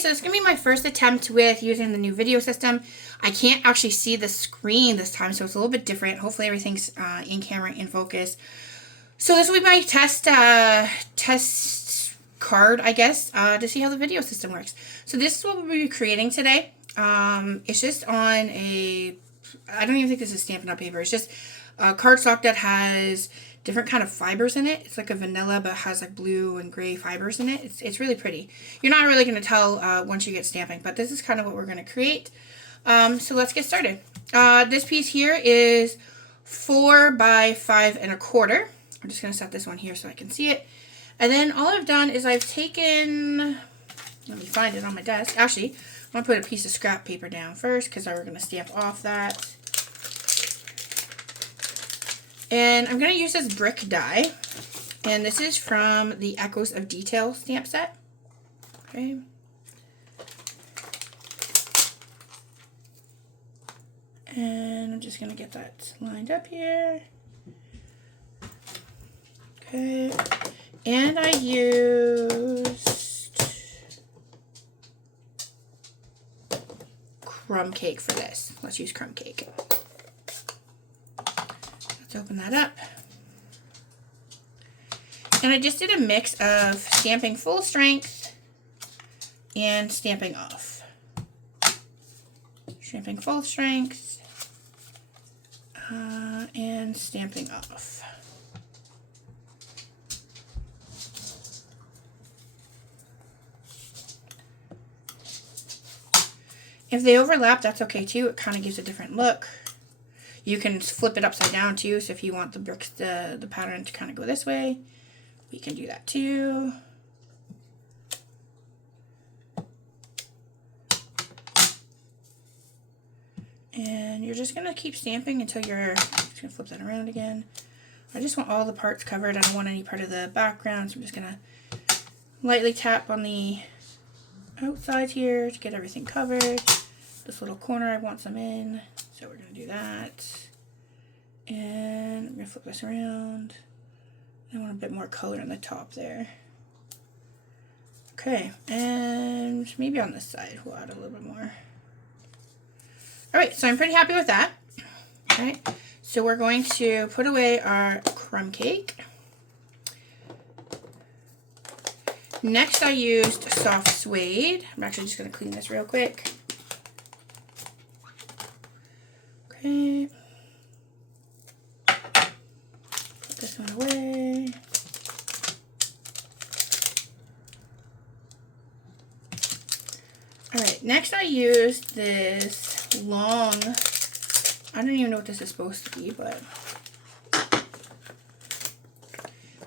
So this is going to be my first attempt with using the new video system. I can't actually see the screen this time, so it's a little bit different. Hopefully everything's in camera, in focus. So this will be my test card, I guess, to see how the video system works. So this is what we'll be creating today. It's just on a, I don't even think this is Stampin' Up! Paper. It's just a cardstock that has different kind of fibers in it. It's like a vanilla, but has like blue and gray fibers in it. It's really pretty. You're not really going to tell once you get stamping, but this is kind of what we're going to create. So let's get started. This piece here is 4 by 5 1/4. I'm just going to set this one here so I can see it. And then all I've done is I've taken, let me find it on my desk. Actually, I'm going to put a piece of scrap paper down first because we're going to stamp off that. And I'm going to use this brick die. And this is from the Echoes of Detail stamp set. Okay. And I'm just going to get that lined up here. Okay. And I used crumb cake for this. Let's use crumb cake. Let's open that up. And I just did a mix of stamping full strength and stamping off. Stamping full strength and stamping off. If they overlap, that's okay too. It kind of gives a different look. You can flip it upside down too, so if you want the bricks, the pattern to kind of go this way, we can do that too. And you're just going to keep stamping until you're, just going to flip that around again. I just want all the parts covered. I don't want any part of the background, so I'm just going to lightly tap on the outside here to get everything covered. This little corner I want some in, so we're going to do that. And I'm going to flip this around. I want a bit more color on the top there. Okay, and maybe on this side we'll add a little bit more. Alright, so I'm pretty happy with that. Alright, so we're going to put away our crumb cake. Next I used soft suede. I'm actually just going to clean this real quick. Okay. Put this one away. Alright, next I used this long, I don't even know what this is supposed to be, but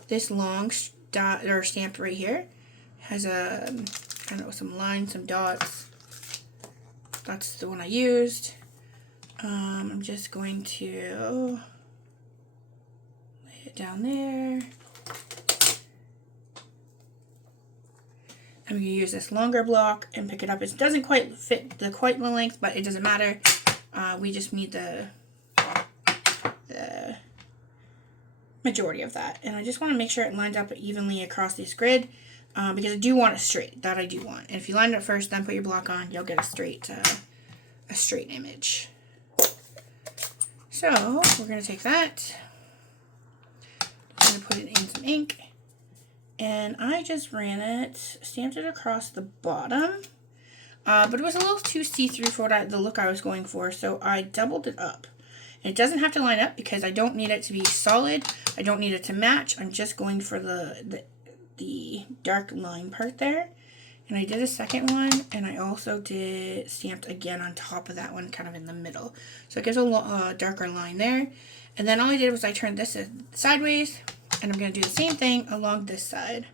this long dot or stamp right here has a, I don't know, some lines, some dots. That's the one I used. I'm just going to lay it down there. I'm going to use this longer block and pick it up. It doesn't quite fit the length, but it doesn't matter. We just need the majority of that. And I just want to make sure it lines up evenly across this grid because I do want it straight. That I do want. And if you line it up first, then put your block on, you'll get a straight image. So we're going to take that. I'm going to put it in some ink. And I just ran it, stamped it across the bottom, but it was a little too see-through for the look I was going for, so I doubled it up. And it doesn't have to line up because I don't need it to be solid. I don't need it to match. I'm just going for the dark line part there. And I did a second one, and I also did stamped again on top of that one, kind of in the middle. So it gives a darker line there. And then all I did was I turned this sideways. And I'm going to do the same thing along this side.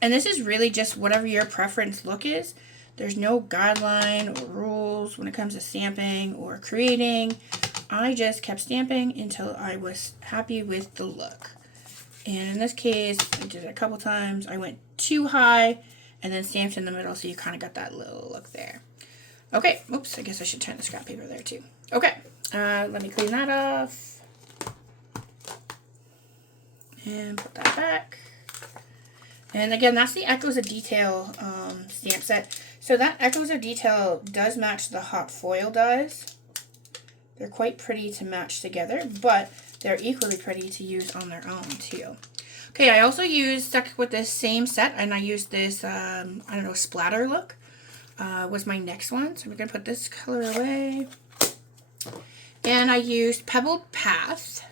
And this is really just whatever your preference look is. There's no guideline or rules when it comes to stamping or creating. I just kept stamping until I was happy with the look. And in this case, I did it a couple times. I went too high and then stamped in the middle, so you kind of got that little look there. Okay, oops, I guess I should turn the scrap paper there too. Okay, let me clean that off. And put that back. And again, that's the Echoes of Detail stamp set. So that Echoes of Detail does match the hot foil does. They're quite pretty to match together, but they're equally pretty to use on their own too. Okay, I also stuck with this same set, and I used this, I don't know, splatter look. Was my next one. So we're going to put this color away. And I used Pebbled Path.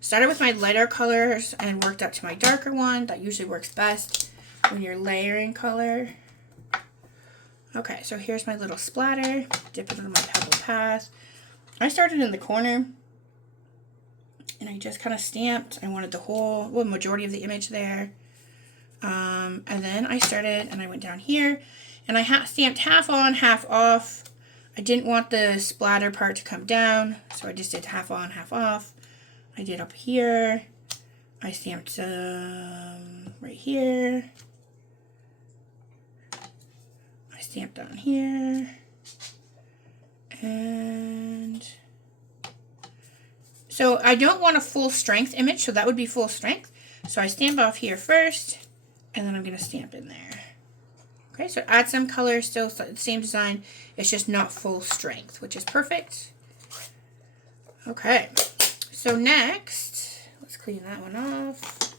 Started with my lighter colors and worked up to my darker one. That usually works best when you're layering color. Okay, so here's my little splatter. Dip it into my Pebbled Path. I started in the corner. And I just kind of stamped. I wanted the majority of the image there. And then I started and I went down here. And I stamped half on, half off. I didn't want the splatter part to come down. So I just did half on, half off. I did up here. I stamped right here. I stamped down here. And so I don't want a full strength image, so that would be full strength. So I stamp off here first, and then I'm going to stamp in there. Okay, so add some color, still same design. It's just not full strength, which is perfect. Okay. So next, let's clean that one off.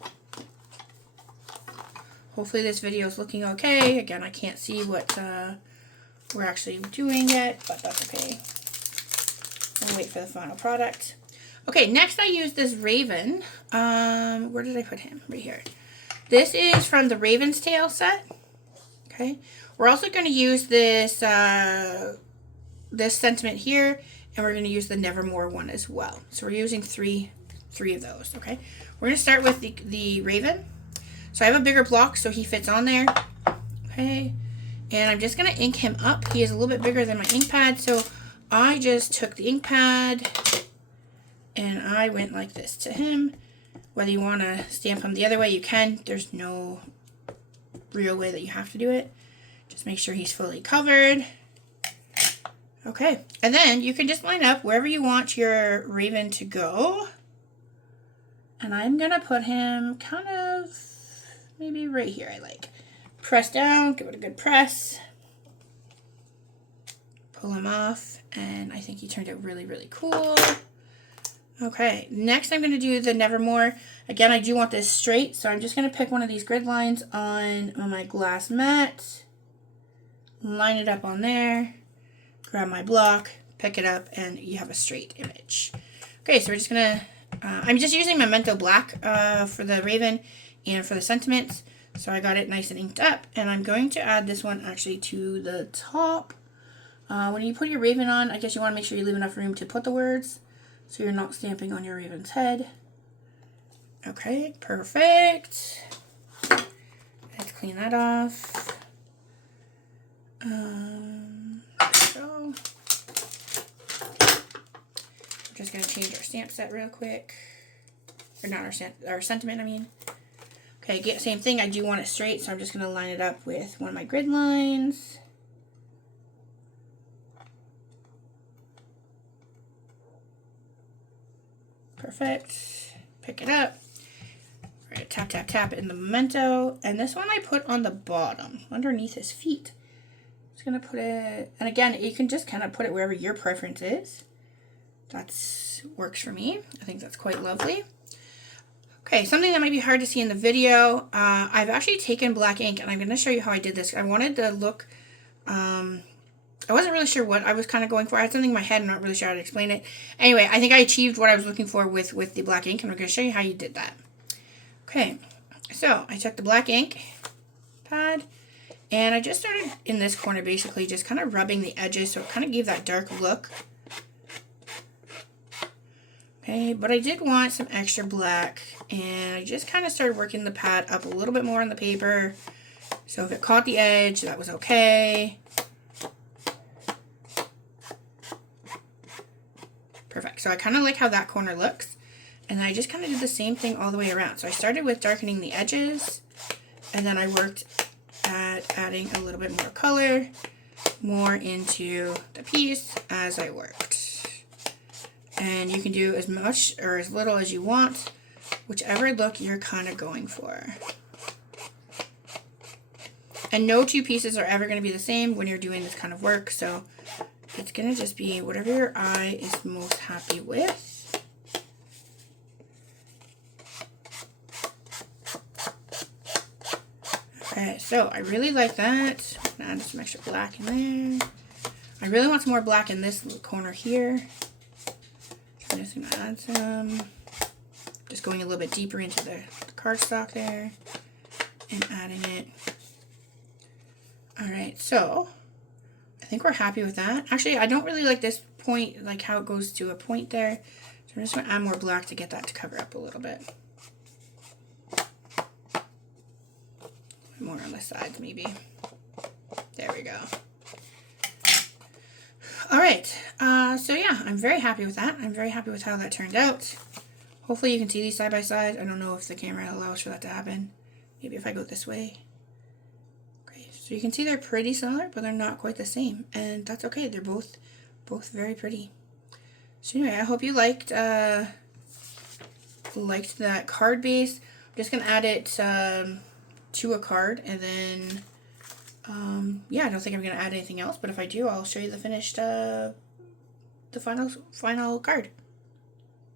Hopefully this video is looking okay. Again, I can't see what we're actually doing yet, but that's okay. We'll wait for the final product. Okay, next I used this Raven. Where did I put him? Right here. This is from the Raven's Tail set. Okay. We're also going to use this this sentiment here. And we're going to use the Nevermore one as well. So we're using three of those, okay? We're going to start with the Raven. So I have a bigger block, so he fits on there. Okay. And I'm just going to ink him up. He is a little bit bigger than my ink pad, so I just took the ink pad and I went like this to him. Whether you want to stamp him the other way, you can. There's no real way that you have to do it. Just make sure he's fully covered. Okay, and then you can just line up wherever you want your Raven to go. And I'm going to put him kind of maybe right here, I like. Press down, give it a good press. Pull him off, and I think he turned out really, really cool. Okay, next I'm going to do the Nevermore. Again, I do want this straight, so I'm just going to pick one of these grid lines on my glass mat. Line it up on there. Grab my block, pick it up, and you have a straight image. Okay, so we're just gonna, I'm just using Memento Black for the Raven and for the sentiments. So I got it nice and inked up, and I'm going to add this one actually to the top. When you put your Raven on, I guess you want to make sure you leave enough room to put the words, so you're not stamping on your Raven's head. Okay, perfect. Let's clean that off. So I'm just going to change our stamp set real quick. Or not our sentiment, I mean. Okay, same thing. I do want it straight, so I'm just going to line it up with one of my grid lines. Perfect. Pick it up. We're going to tap, tap, tap in the Memento. And this one I put on the bottom, underneath his feet. Just going to put it, and again, you can just kind of put it wherever your preference is. That works for me. I think that's quite lovely. Okay, something that might be hard to see in the video, I've actually taken black ink, and I'm going to show you how I did this. I wanted the look, I wasn't really sure what I was kind of going for. I had something in my head, I'm not really sure how to explain it. Anyway, I think I achieved what I was looking for with the black ink, and I'm going to show you how you did that. Okay, so I took the black ink pad, and I just started in this corner, basically, just kind of rubbing the edges, so it kind of gave that dark look. Okay, but I did want some extra black, and I just kind of started working the pad up a little bit more on the paper. So if it caught the edge, that was okay. Perfect. So I kind of like how that corner looks. And then I just kind of did the same thing all the way around. So I started with darkening the edges, and then I worked at adding a little bit more color, more into the piece as I worked. And you can do as much or as little as you want. whichever look you're kind of going for. And no two pieces are ever going to be the same when you're doing this kind of work, so it's going to just be whatever your eye is most happy with. Okay, so I really like that. I'm going to add some extra black in there. I really want some more black in this little corner here. I'm just going to add some. Just going a little bit deeper into the cardstock there and adding it. Alright, so I think we're happy with that. Actually, I don't really like this point, like how it goes to a point there. So I'm just going to add more black to get that to cover up a little bit. More on the sides, maybe. There we go. Alright, so yeah, I'm very happy with that. I'm very happy with how that turned out. Hopefully you can see these side by side. I don't know if the camera allows for that to happen. Maybe if I go this way. So you can see they're pretty similar, but they're not quite the same, and that's okay. They're both very pretty. So anyway, I hope you liked that card base. I'm just gonna add it to a card, and then yeah, I don't think I'm gonna add anything else. But if I do, I'll show you the finished the final card.